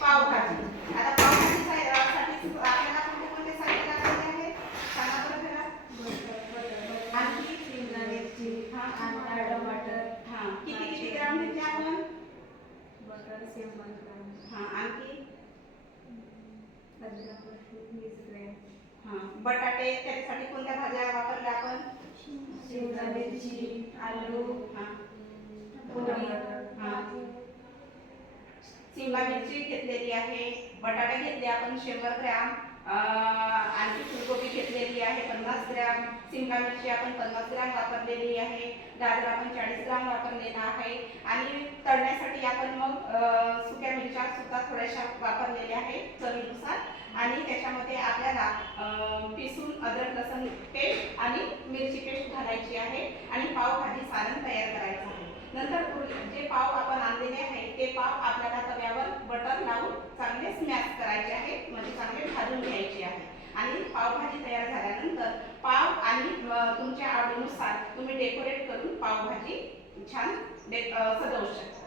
पावभाजी. आता पावभाजीसाठी आपल्याला कोणते कोणते साहित्य लागलेले आहे? सांगा बरं जरा. आणखी शिमला मिरची हा, कांदा टमाटर हां. किती किती ग्राम घेतले आपण? बटर शंभर ग्राम. हां आणखी? वीस ग्रॅम हां. बटाटे त्याच्यासाठी कोणत्या भाज्या वापरल्या आपण? शिमला मिरची आलू. हां टमाटर हां शिमला मिरची घेतलेली आहे बटाटे घेतले आपण शंभर ग्रॅम आणखी फुलकोबी घेतलेली आहे पन्नास ग्रॅम शिमला मिरची आपण पन्नास ग्रॅम वापरलेली आहे गाजर आपण चाळीस ग्रॅम वापरलेला आहे आणि तळण्यासाठी आपण मग सुक्या मिरच्या सुद्धा थोड्याशा वापरलेल्या आहे चवीनुसार. आणि त्याच्यामध्ये आपल्याला पिसून अद्रक लसण पेस्ट आणि मिरची पेस्ट घालायची आहे आणि पावभाजी सारण तयार करायचं आहे. नंतर जे पाव आपण आणलेले आहे ते पाव बटर लावून चांगले स्मॅश करायचे आहे. म्हणजे चांगले भाजून घ्यायचे आहे. आणि पावभाजी तयार झाल्यानंतर पाव आणि तुमच्या आवडीनुसार तुम्ही डेकोरेट करून पावभाजी छान डे सजवू शकता.